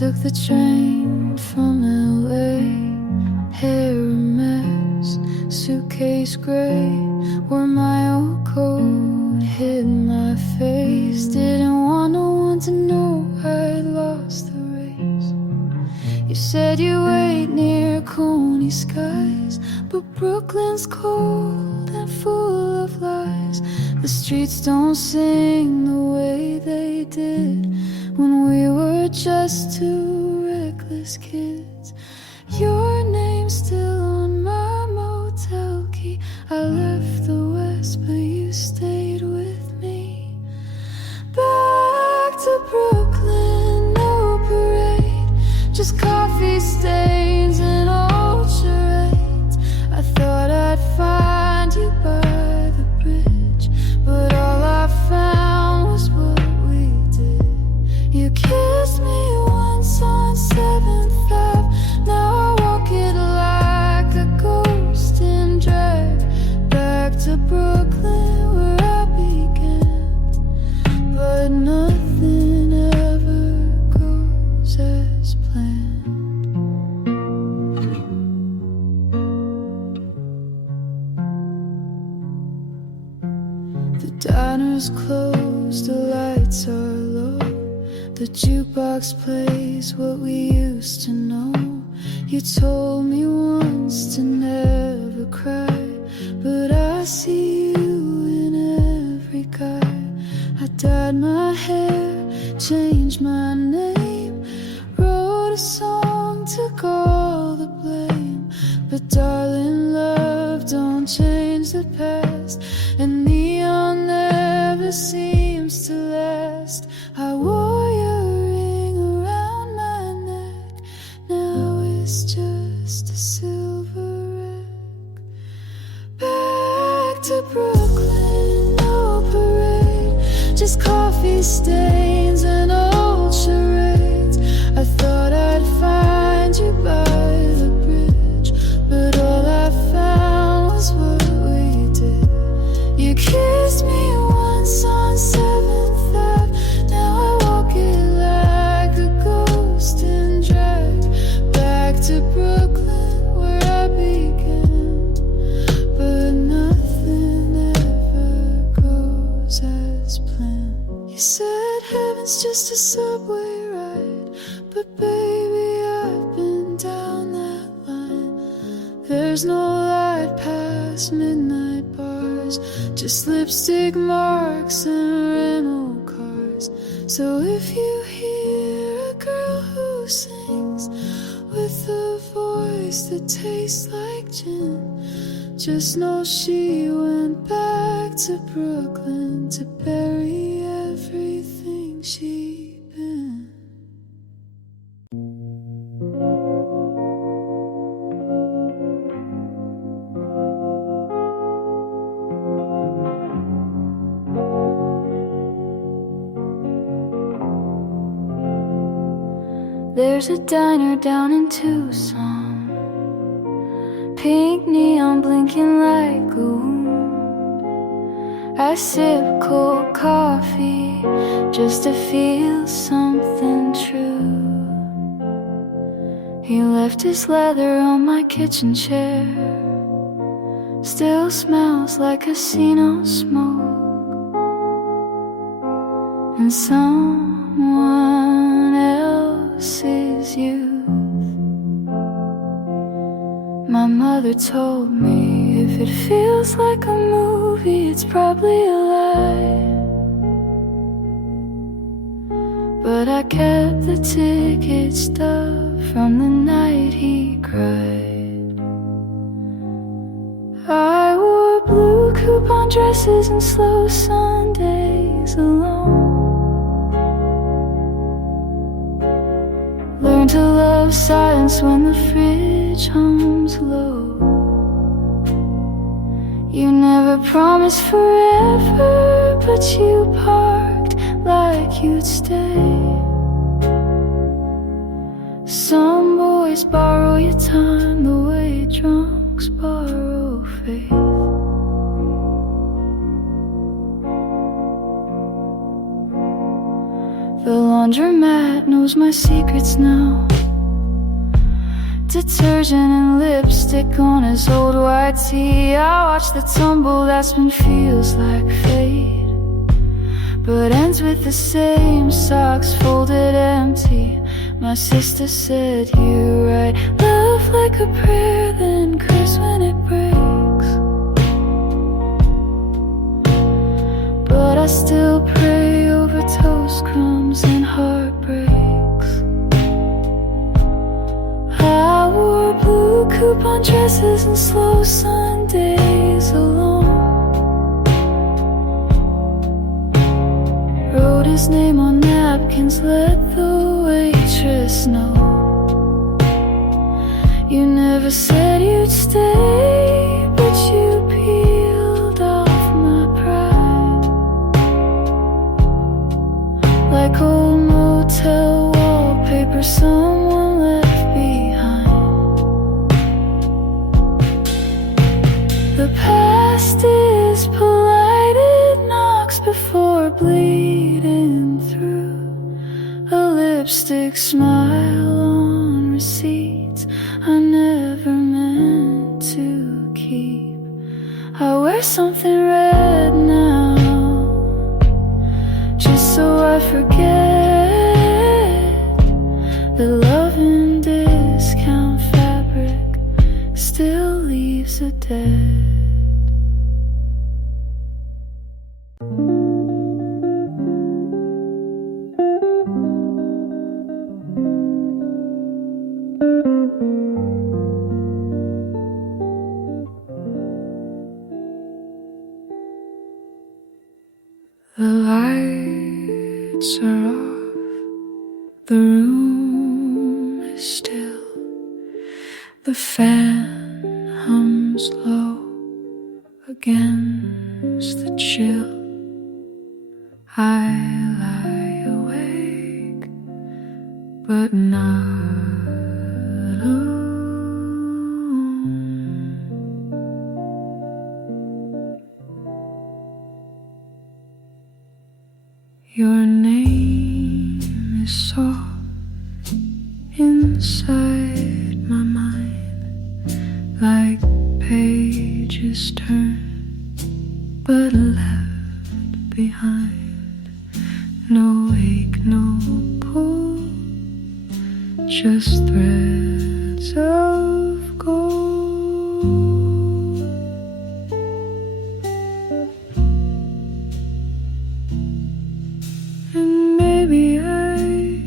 took the train from LA, hair a mess, suitcase gray, wore my old coat, hid my face. Didn't want no one to know I'd lost the race. You said you wait near Coney skies, but Brooklyn's cold and full of lies. The streets don't sing the way they did when we were just two reckless kids. Your name's still on my motel key. I left the West, but you stayed with me. Back to Brooklyn, no parade, just coffee stains and old charades. I thought I'd find you by the bridge, but all I found was what we did. You kissed me once on 7th Ave. Now I walk it like a ghost and drag back to Brooklyn where I began. But nothing ever goes as planned. The diner's closed, the lights are low. The jukebox plays what we used to know. You told me once to never cry, but I see you in every guy. I dyed my hair, changed my name, wrote a song, took all the blame. But darling, love don't change the past, and neon never seems to last. I wore your ring around my neck, now it's just a silver wreck. Back to Brooklyn, no parade, just coffee stains and old charades. I thought I'd find you by the bridge, but all I found was what we did. You kissed me once on 7th Ave. Now I walk it like a ghost and drag back to Brooklyn where I began. But nothing ever goes as planned. You said heaven's just a subway ride, but baby, I've been down that line. There's no light past midnight bars, just lipstick marks and rental cars. So if you hear a girl who sings with a voice that tastes like gin, just know she went back to Brooklyn to bury everything she'd been. There's a diner down in Tucson, pink neon blinking like glue. I sip cold coffee just to feel something true. He left his leather on my kitchen chair, still smells like casino smoke and someone else's youth. My mother told me if it feels like a movie, it's probably a lie. But I kept the ticket stub from the night he cried. I wore blue coupon dresses and slow Sundays alone. Learn to love silence when the fridge hums low. You never promised forever, but you parked like you'd stay. Some boys borrow your time the way drunks borrow faith. The laundromat knows my secrets now. Detergent and lipstick on his old white tee. I watch the tumble that's been feels like fate, but ends with the same socks folded empty. My sister said you write love like a prayer, then curse when it breaks. But I still pray over toast crumbs and heartbreaks. I wore blue coupon dresses and slow Sundays alone. Wrote his name on napkins, let the waitress know. You never said you'd stay, but you peeled off my pride. Like old motel wallpaper someone left behind. The past is polite, it knocks before bleeding through. A lipstick smile on receipts I never meant to keep. I wear something red now, just so I forget that love in discount fabric still leaves a dead. The lights are off, the room is still. The fan hums low against the chill. I lie awake, but not alone. Your name is soft inside my mind, like pages turned but left behind. No ache, no pull, just threads of gold. And maybe I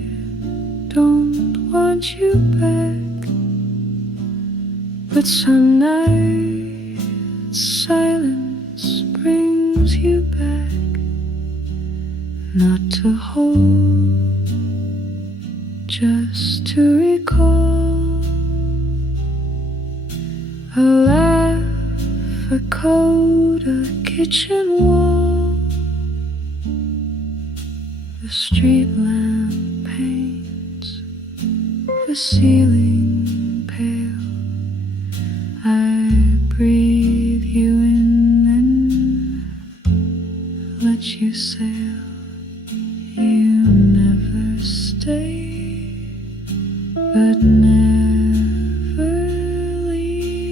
don't want you back, but some nights silence brings you back. Not to hold, just to recall. A laugh, a coat, a kitchen wall. The street lamp paints the ceiling pale. I breathe you in and let you sail. You never stay, but never leave.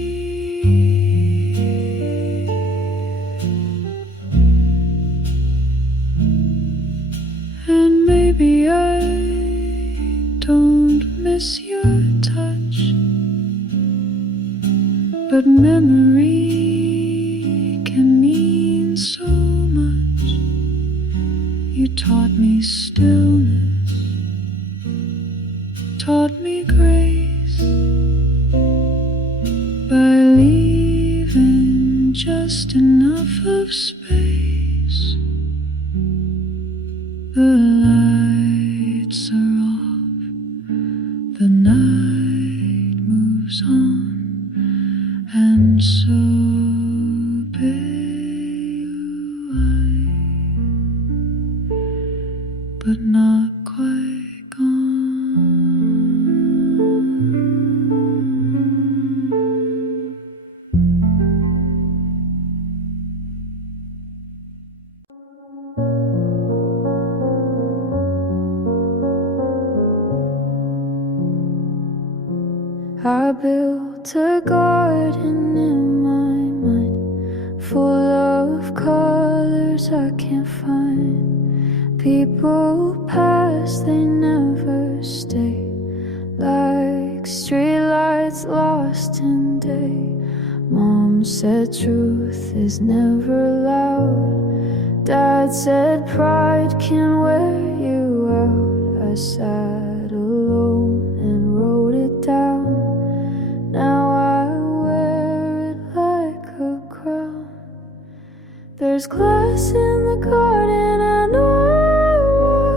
And maybe I don't miss your touch, but memory can mean so much. You taught me stillness, taught me grace, by leaving just enough of space. The lights are off, the night moves on, and so but not quite gone. I built a garden in my mind, full of colors I can't find. People pass, they never stay, like streetlights lost in day. Mom said truth is never loud. Dad said pride can wear you out. I sat alone and wrote it down. Now I wear it like a crown. There's glass in the garden, I know I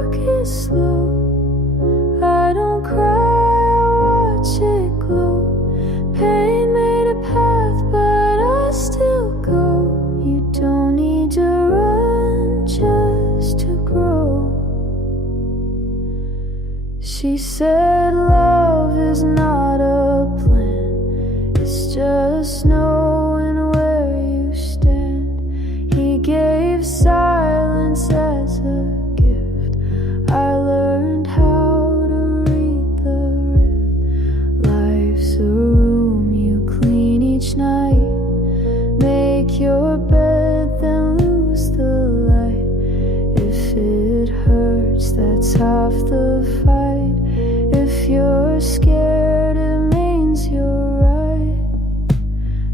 walk it slow. I don't cry, I watch it glow. Pain made a path, but I still go. You don't need to run just to grow. She said love is not a plan, it's just knowing where you stand. He gave silence as a gift. I learned how to read the rift. Life's a room you clean each night. Make your bed, then lose the light. If it hurts, that's half the fight. If you're scared, it means you're right.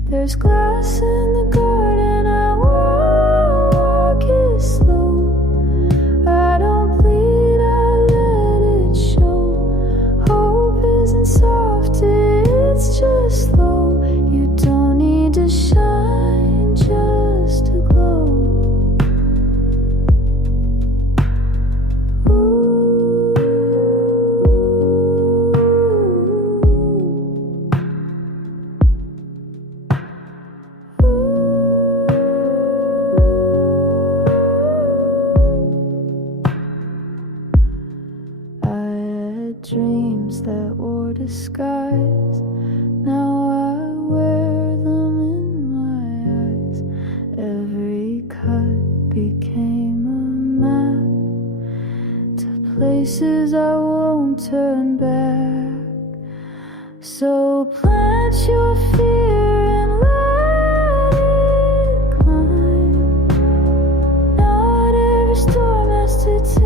There's glass in the garden, I walk it slow. I don't bleed, I let it show. Hope isn't soft, it's just slow. You don't need to shine just to glow. Dreams that wore disguise, now I wear them in my eyes. Every cut became a map to places I won't turn back. So plant your fear and let it climb. Not every storm has to take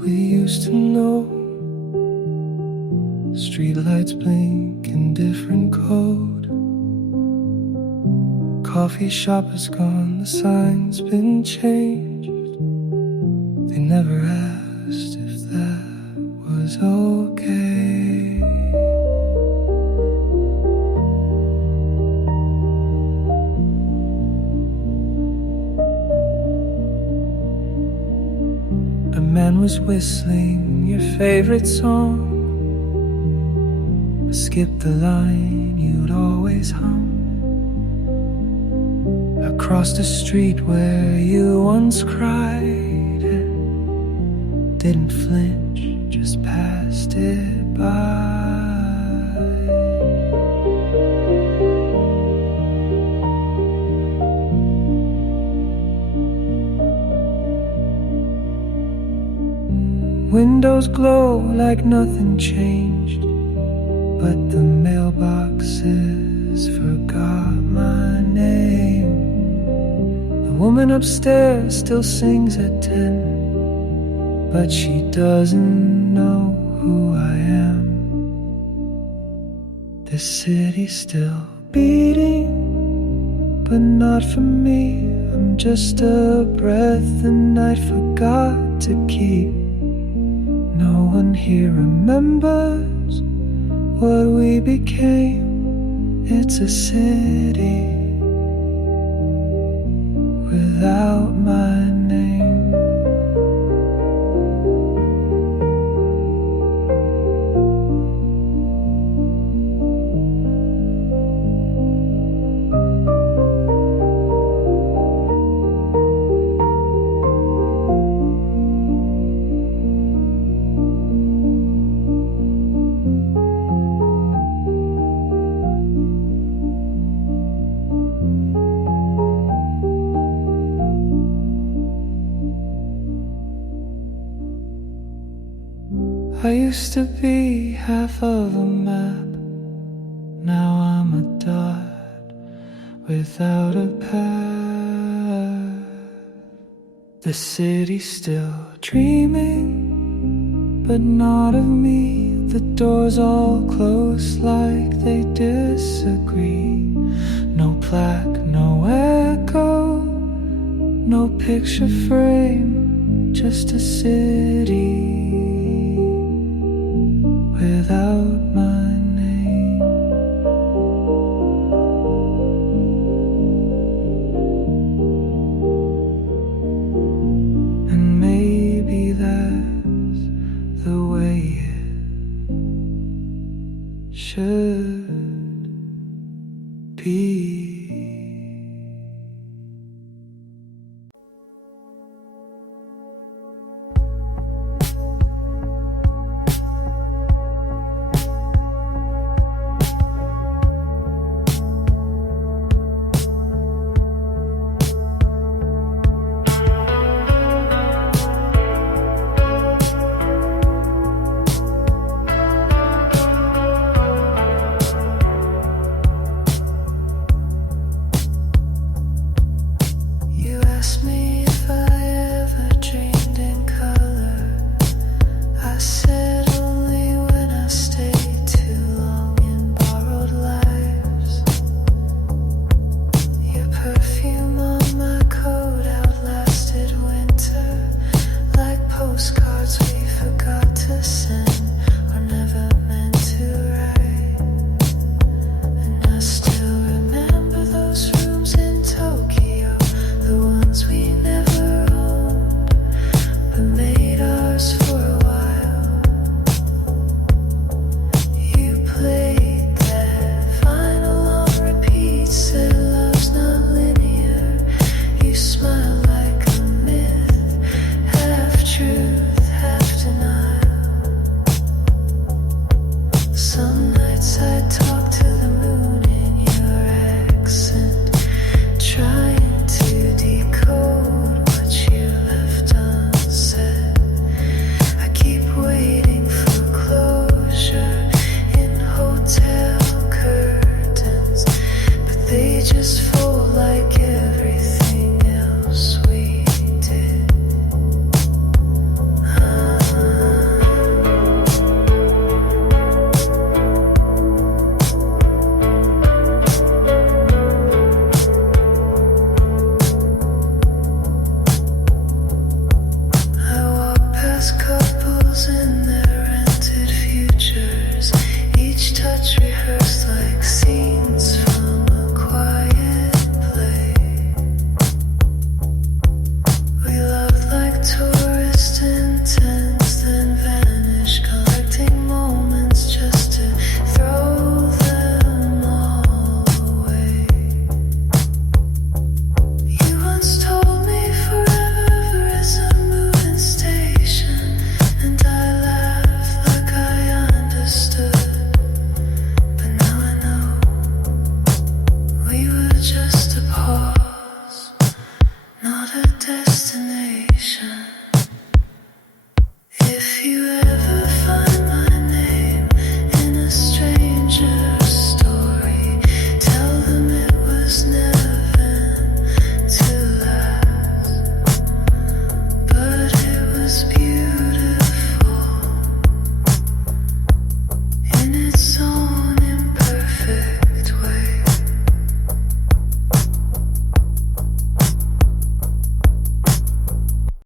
we used to know. Streetlights blink in different code. Coffee shop is gone, the sign's been changed. They never asked if that was okay. A man was whistling your favorite song, but skipped the line you'd always hum. Across the street where you once cried and didn't flinch, just passed it by. Windows glow like nothing changed, but the mailboxes forgot my name. The woman upstairs still sings at 10, but she doesn't know who I am. This city's still beating, but not for me. I'm just a breath the night forgot to keep. No one here remembers what we became. It's a city without my name. I used to be half of a map. Now I'm a dot without a path. The city's still dreaming, but not of me. The doors all close like they disagree. No plaque, no echo, no picture frame, just a city without my name. And maybe that's the way it should be.